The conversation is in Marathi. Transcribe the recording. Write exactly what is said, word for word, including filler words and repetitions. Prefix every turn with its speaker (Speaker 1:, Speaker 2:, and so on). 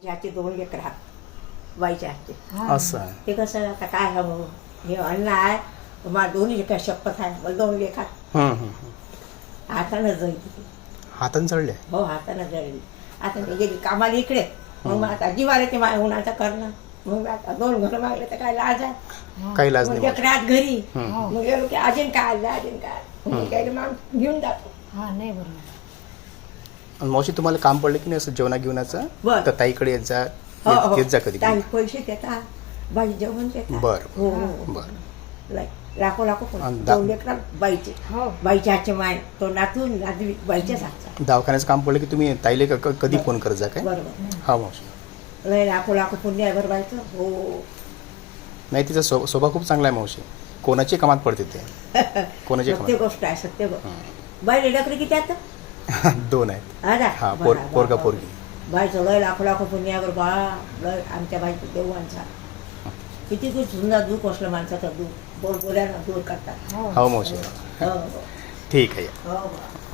Speaker 1: ज्याचे दोन लेकर हात बाईच्या हातचे
Speaker 2: असं
Speaker 1: ते कसं आता काय हवं हे अन्न आहे मला दोन्ही लेकर शपथ आहे मला दोन लेखात
Speaker 2: हं, हं, हं.
Speaker 1: हातानं जळली
Speaker 2: हातानं चढले
Speaker 1: हो हातानं जळली आता मी गेली कामाला इकडे मग मग आता जीवाला ते माझ्या उन्हाचं करणं मग आता दोन घर मागले तर काय लाज आहे
Speaker 2: काही लाज
Speaker 1: मग
Speaker 2: नाही
Speaker 1: लेकरात घरी
Speaker 2: हं.
Speaker 1: मग गेलो की अजून काय आलं अजून काय मग गेले मग घेऊन जातो
Speaker 3: हा नाही बरोबर
Speaker 2: आणि मावशी तुम्हाला काम पडलं की नाही असं जेवणा घेऊनाचं
Speaker 1: बरं.
Speaker 2: तर ताईकडे येत जा
Speaker 1: हो
Speaker 2: येत-
Speaker 1: हो
Speaker 2: येत जा कधी
Speaker 1: काही पैसे देतात बाई जेवण देतात
Speaker 2: बरं.
Speaker 1: हो हो
Speaker 2: बरं
Speaker 1: लय. लाखो लाखो
Speaker 2: आणि
Speaker 1: पण
Speaker 2: दा-
Speaker 1: दोन लेकरात बाईचे
Speaker 3: हो
Speaker 1: बाईच्या हातचे माय तो नातून नातवी बाईच्याच हातचा
Speaker 2: दवाखान्याचं काम पडलं की तुम्ही ताईले क- क- कधी फोन करत जा काय
Speaker 1: बरोबर
Speaker 2: हा मावशी
Speaker 1: लय लाखो लाखो पुण्य आहे बरं बाईचं हो
Speaker 2: नाही तिचा स्व स्वभाव खूप चांगला आहे मावशी कोणाची कामात पडते ते कोणाची
Speaker 1: सत्य
Speaker 2: कामात
Speaker 1: गोष्ट आहे सत्य गोष्ट बाई लेकरी किती आता
Speaker 2: दोन आहेत
Speaker 1: हा ना?
Speaker 2: हा पोर
Speaker 1: बरं,
Speaker 2: पोरगा
Speaker 1: बरं.
Speaker 2: पोरगी
Speaker 1: बाईचं लय लाखो लाखो पुण्य आहे बरं बा लय आमच्या बाईचं देवांचा किती खूप सुंदर दुःख असलं माणसाचं दुःख बोल बोल्यानं दूर करतात
Speaker 3: हो
Speaker 2: हो मावशी
Speaker 1: हो हो
Speaker 2: ठीक आहे
Speaker 1: हो हो